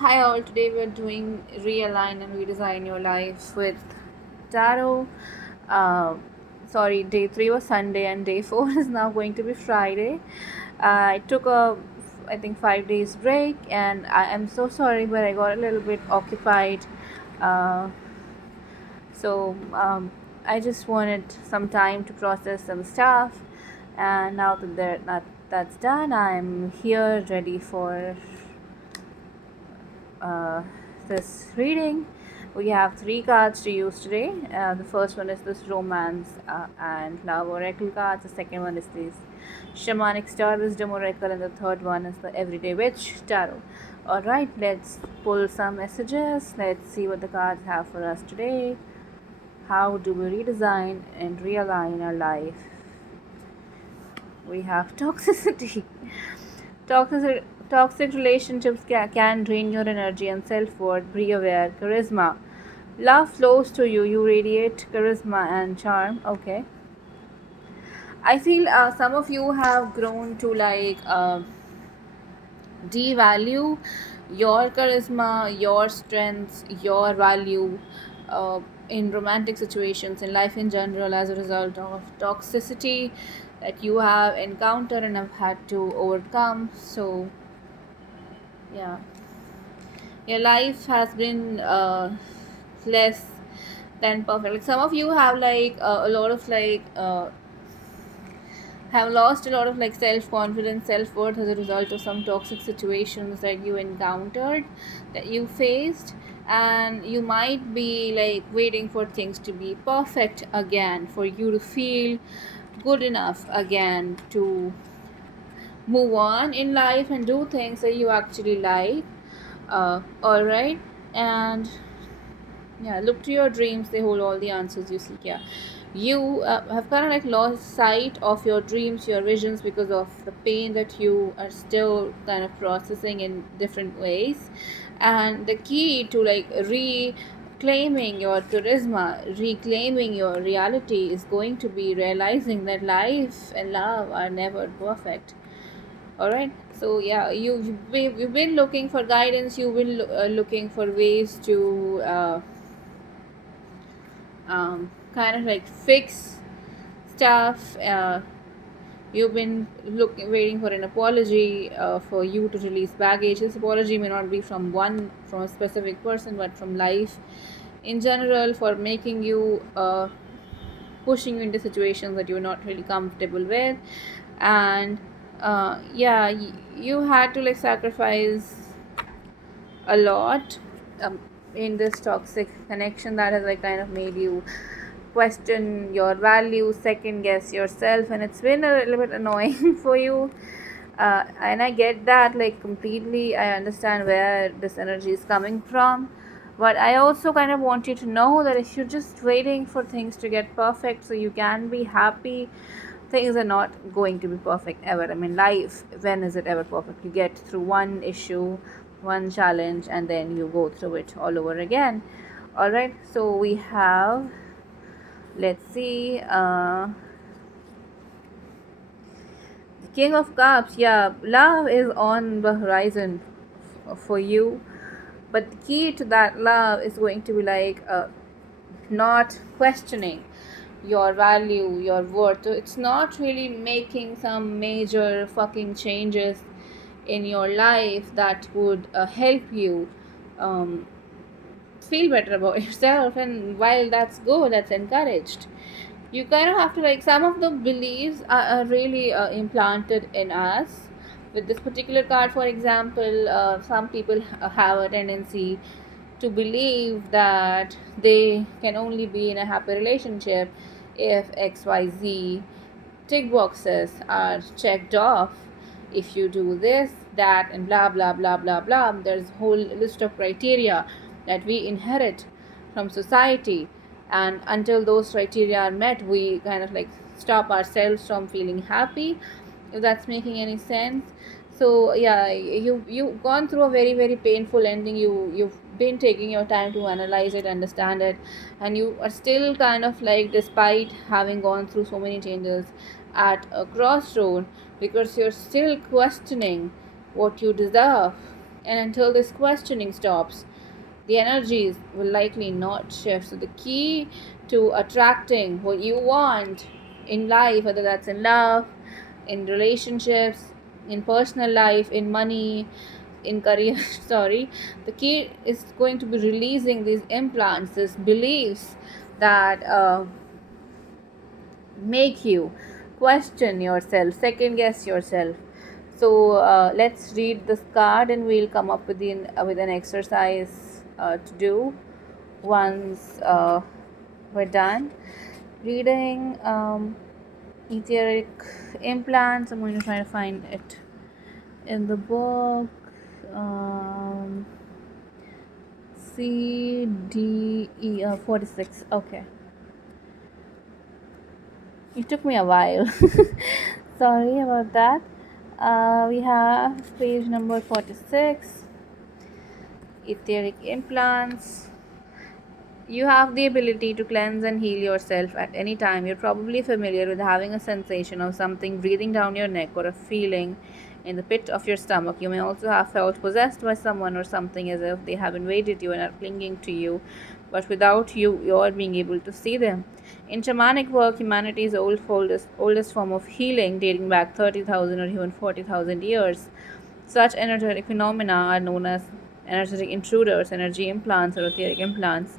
Hi all, today we're doing realign and redesign your life with tarot. Uh, Sorry, day 3 was Sunday and day 4 is now going to be Friday. I took I think 5 days break and I am so sorry, but I got a little bit occupied. Uh, so I just wanted some time to process some stuff, and now that's done, I'm here ready for uh, this reading. We have three cards to use today. The first one is this romance and love oracle cards. The second one is this shamanic star wisdom oracle, and the third one is the everyday witch tarot. All right, let's pull some messages. Let's see what the cards have for us today. How do we redesign and realign our life? We have toxicity. Toxic relationships can drain your energy and self worth. Be aware. Charisma. Love flows to you. You radiate charisma and charm. Okay. I feel some of you have grown to devalue your charisma, your strengths, your value uh, in romantic situations, in life in general, as a result of toxicity that you have encountered and have had to overcome. So, yeah, your life has been less than perfect. Like some of you have a lot of have lost a lot of self confidence, self worth as a result of some toxic situations that you encountered, that you faced, and you might be waiting for things to be perfect again, for you to feel good enough again to move on in life and do things that you actually like. All right, and yeah, look to your dreams, they hold all the answers you seek. Yeah, you have kind of lost sight of your dreams, your visions, because of the pain that you are still kind of processing in different ways. And the key to reclaiming your charisma, reclaiming your reality, is going to be realizing that life and love are never perfect. All right, so yeah, you've been looking for guidance, you've been looking for ways to kind of fix stuff. You've been waiting for an apology, for you to release baggage. This apology may not be from a specific person, but from life in general, for making you pushing you into situations that you're not really comfortable with. And yeah, you had to sacrifice a lot in this toxic connection that has kind of made you question your values, second guess yourself, and it's been a little bit annoying for you. And I get that completely. I understand where this energy is coming from, but I also kind of want you to know that if you're just waiting for things to get perfect so you can be happy, things are not going to be perfect ever. I mean, life, when is it ever perfect? You get through one issue, one challenge, and then you go through it all over again. All right, so we have, let's see, the King of Cups. Yeah, love is on the horizon for you, but the key to that love is going to be not questioning your value, your worth. So it's not really making some major fucking changes in your life that would help you um, feel better about yourself. And while that's good, that's encouraged, you kind of have to some of the beliefs are really implanted in us. With this particular card, for example, some people have a tendency to believe that they can only be in a happy relationship if XYZ tick boxes are checked off. If you do this, that, and blah blah blah blah blah, there's a whole list of criteria that we inherit from society, and until those criteria are met, we kind of stop ourselves from feeling happy, if that's making any sense. So yeah, you've gone through a very very painful ending. You've been taking your time to analyze it, understand it, and you are still kind of despite having gone through so many changes, at a crossroad, because you're still questioning what you deserve And until this questioning stops, the energies will likely not shift. So, the key to attracting what you want in life, whether that's in love, in relationships, in personal life, in money, in career, sorry, the key is going to be releasing these implants, these beliefs that make you question yourself, second guess yourself. So let's read this card and we'll come up with an exercise to do once we're done reading. Etheric implants. I'm going to try to find it in the book. Um, CDE 46. Okay. It took me a while. Sorry about that. We have page number 46. Etheric implants. You have the ability to cleanse and heal yourself at any time. You're probably familiar with having a sensation of something breathing down your neck or a feeling in the pit of your stomach. You may also have felt possessed by someone or something, as if they have invaded you and are clinging to you, but without you're being able to see them. In shamanic work, humanity's oldest form of healing, dating back 30,000 or even 40,000 years, such energetic phenomena are known as energetic intruders, energy implants, or etheric implants.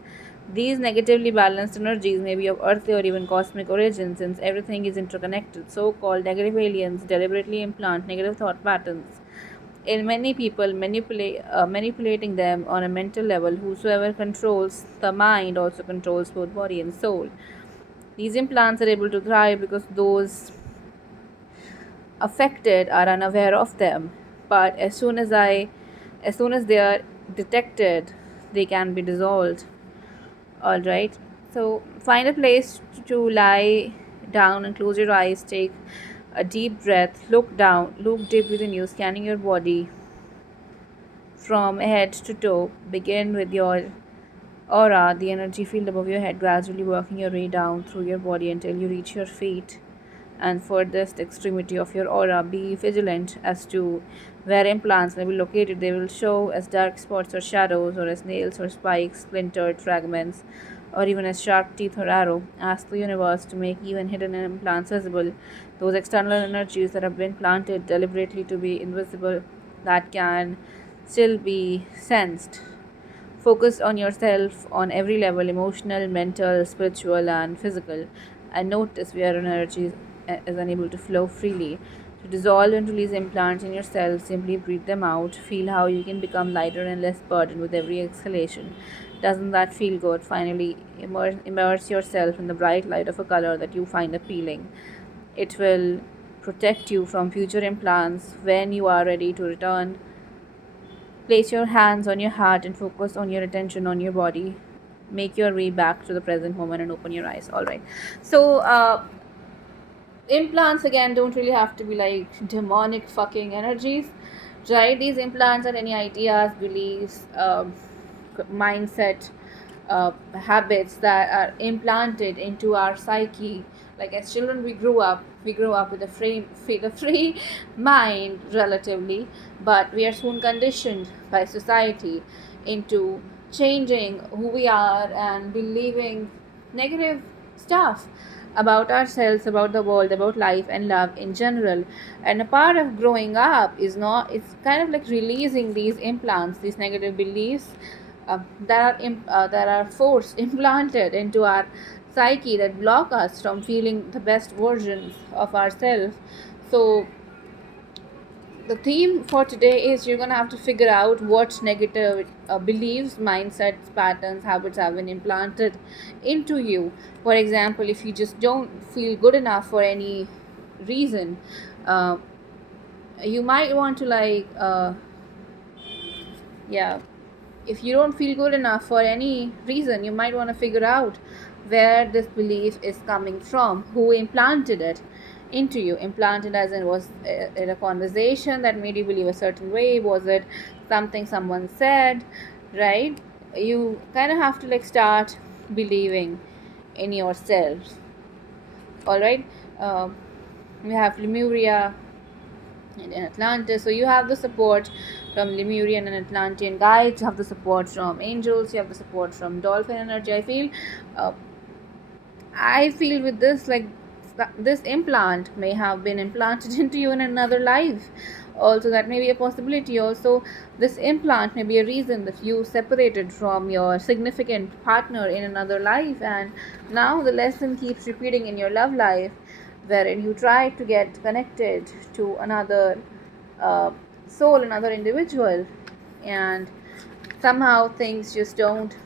These negatively balanced energies may be of earthly or even cosmic origin, since everything is interconnected. So called negative aliens deliberately implant negative thought patterns in many people, manipulating them on a mental level. Whosoever controls the mind also controls both body and soul. These implants are able to thrive because those affected are unaware of them, but as soon as they are detected, they can be dissolved. All right, so find a place to lie down and close your eyes. Take a deep breath, look down, look deep within you, scanning your body from head to toe. Begin with your aura, the energy field above your head, gradually working your way down through your body until you reach your feet and furthest extremity of your aura. Be vigilant as to where implants may be located. They will show as dark spots or shadows, or as nails or spikes, splintered fragments, or even as sharp teeth or arrow. Ask the universe to make even hidden implants visible. Those external energies that have been planted deliberately to be invisible, that can still be sensed. Focus on yourself on every level: emotional, mental, spiritual, and physical. And notice where energy is unable to flow freely. To dissolve and release implants in yourself, simply breathe them out. Feel how you can become lighter and less burdened with every exhalation. Doesn't that feel good? Finally, immerse yourself in the bright light of a color that you find appealing. It will protect you from future implants. When you are ready to return, place your hands on your heart and focus on your attention on your body. Make your way back to the present moment and open your eyes. All right. So, implants again don't really have to be like demonic fucking energies, right? These implants are any ideas, beliefs, mindset, habits that are implanted into our psyche. Like as children, we grew up with a free mind relatively, but we are soon conditioned by society into changing who we are and believing negative stuff about ourselves, about the world, about life and love in general. And a part of growing up is not, it's kind of like releasing these implants, these negative beliefs that are forced implanted into our psyche, that block us from feeling the best versions of ourselves. So the theme for today is you're going to have to figure out what negative beliefs, mindsets, patterns, habits have been implanted into you. For example, if you just don't feel good enough for any reason, uh, you might want to yeah, if you don't feel good enough for any reason, you might want to figure out where this belief is coming from, who implanted it into you. Implanted as in, was it a conversation that made you believe a certain way? Was it something someone said, right? You kind of have to like start believing in yourself. All right. We have Lemuria in Atlantis. So you have the support from Lemurian and Atlantean guides, you have the support from angels, you have the support from dolphin energy. Uh, I feel with this, like this implant may have been implanted into you in another life. Also, that may be a possibility. Also, this implant may be a reason that you separated from your significant partner in another life, and now the lesson keeps repeating in your love life, wherein you try to get connected to another uh, soul, another individual, and somehow things just don't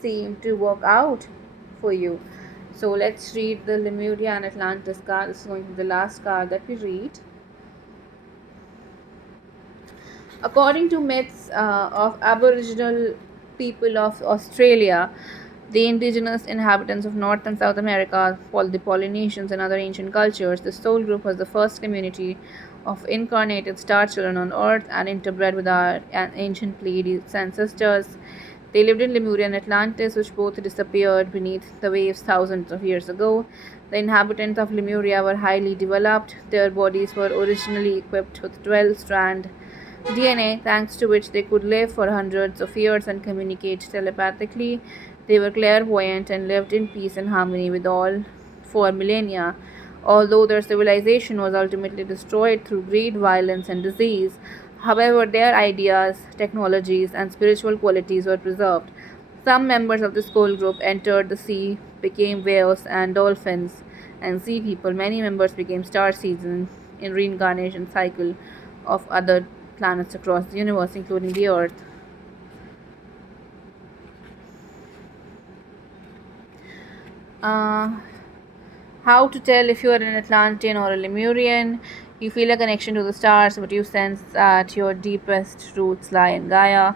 seem to work out for you. So let's read the Lemuria and Atlantis card. This is going to be the last card that we read. According to myths of Aboriginal people of Australia, the indigenous inhabitants of North and South America, called the Polynesians and other ancient cultures, the soul group was the first community of incarnated star children on Earth and interbred with our ancient Pleiades ancestors. They lived in Lemuria and Atlantis, which both disappeared beneath the waves thousands of years ago. The inhabitants of Lemuria were highly developed. Their bodies were originally equipped with 12 strand DNA, thanks to which they could live for hundreds of years and communicate telepathically. They were clairvoyant and lived in peace and harmony with all for millennia. Although their civilization was ultimately destroyed through greed, violence, and disease, however, their ideas, technologies, and spiritual qualities were preserved. Some members of this soul group entered the sea, became whales and dolphins, and sea people. Many members became star seeds in reincarnation cycle of other planets across the universe, including the Earth. Uh, how to tell if you are an Atlantean or a Lemurian? You feel a connection to the stars, but you sense that your deepest roots lie in Gaia.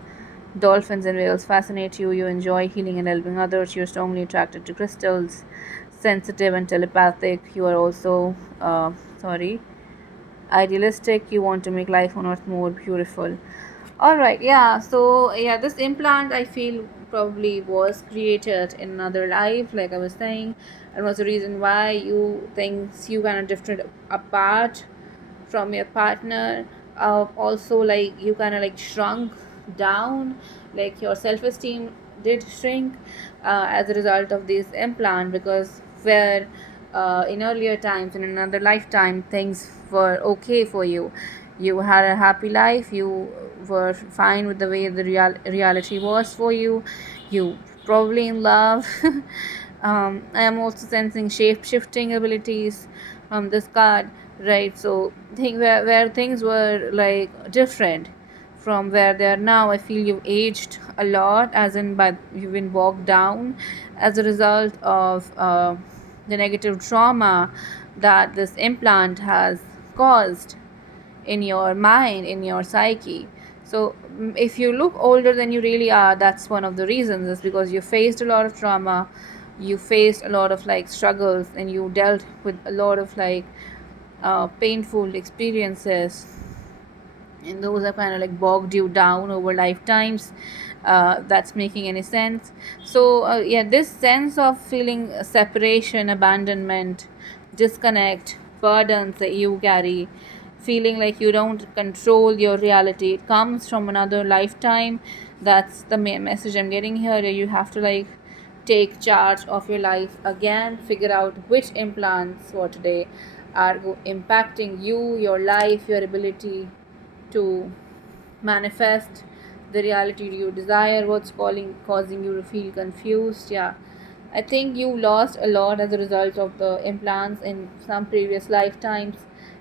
Dolphins and whales fascinate you. You enjoy healing and helping others. You're strongly attracted to crystals, sensitive and telepathic. You are also, idealistic. You want to make life on earth more beautiful. All right, yeah. So yeah, this implant I feel probably was created in another life, like I was saying, and was the reason why you things you kind of drifted apart from your partner. Also, like you kind of like shrunk down, like your self-esteem did shrink as a result of this implant, because where in earlier times in another lifetime things were okay for you, you had a happy life, you were fine with the way the reality was for you, you probably in love. I am also sensing shape shifting abilities from this card, right? So think where things were like different from where they are now. I feel you've aged a lot, as in by you've been bogged down as a result of the negative trauma that this implant has caused in your mind, in your psyche. So if you look older than you really are, that's one of the reasons. Is because you faced a lot of trauma, you faced a lot of like struggles, and you dealt with a lot of like painful experiences, and those have kind of like bogged you down over lifetimes. That's making any sense. So yeah, this sense of feeling separation, abandonment, disconnect, burdens that you carry, feeling like you don't control your reality, it comes from another lifetime. That's the message I'm getting here. You have to like take charge of your life again, figure out which implants for today are impacting you, your life, your ability to manifest the reality you desire, what's causing you to feel confused. Yeah, I think you lost a lot as a result of the implants in some previous lifetimes,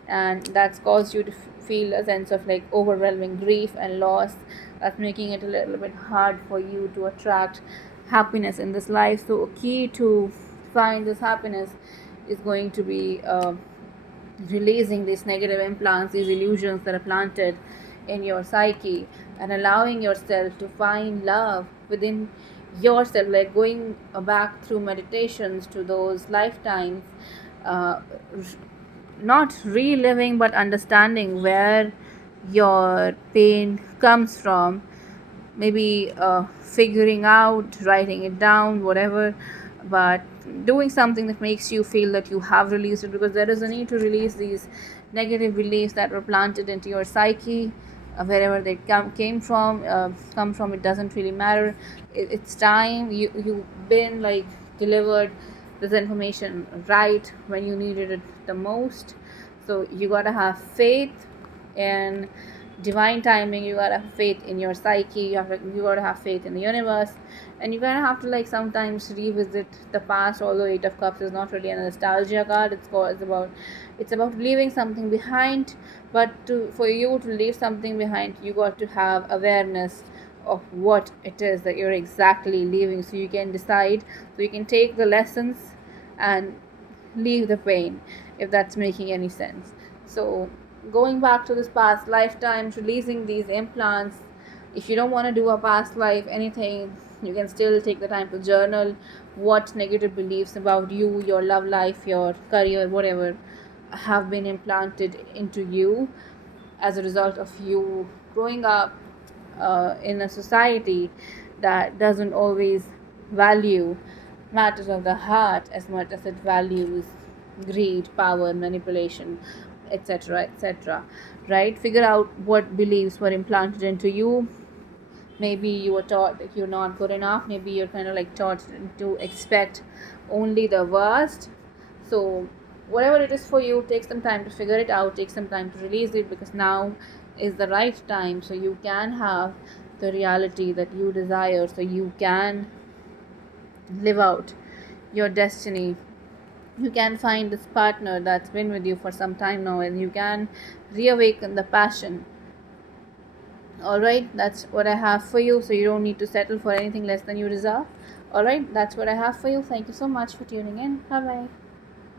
and that's caused you to feel a sense of like overwhelming grief and loss. That's making it a little bit hard for you to attract happiness in this life. So a key to find this happiness is going to be releasing these negative implants, these illusions that are planted in your psyche, and allowing yourself to find love within yourself, like going back through meditations to those lifetimes, uh, not reliving but understanding where your pain comes from, maybe figuring out, writing it down, whatever, but doing something that makes you feel that you have released it, because there is a need to release these negative beliefs that were planted into your psyche. wherever they come from, it doesn't really matter. It's time. You've been like delivered this information right when you needed it the most. So you gotta have faith in divine timing. You gotta have faith in your psyche. You gotta have faith in the universe, and you're gonna have to like sometimes revisit the past. Although Eight of Cups is not really a nostalgia card, it's about leaving something behind. But for you to leave something behind, you got to have awareness of what it is that you're exactly leaving, so you can decide, so you can take the lessons and leave the pain, if that's making any sense. So going back to this past lifetimes, releasing these implants. If you don't want to do a past life anything, you can still take the time to journal what negative beliefs about you, your love life, your career, whatever, have been implanted into you as a result of you growing up in a society that doesn't always value matters of the heart as much as it values greed, power, manipulation, etc., etc. Right? Figure out what beliefs were implanted into you. Maybe you were taught that you're not good enough. Maybe you're kind of like taught to expect only the worst. So whatever it is for you, take some time to figure it out, take some time to release it, because now is the right time, so you can have the reality that you desire, so you can live out your destiny. You can find this partner that's been with you for some time now, and you can reawaken the passion. All right, that's what I have for you, so you don't need to settle for anything less than you deserve. All right, that's what I have for you. Thank you so much for tuning in. Bye bye.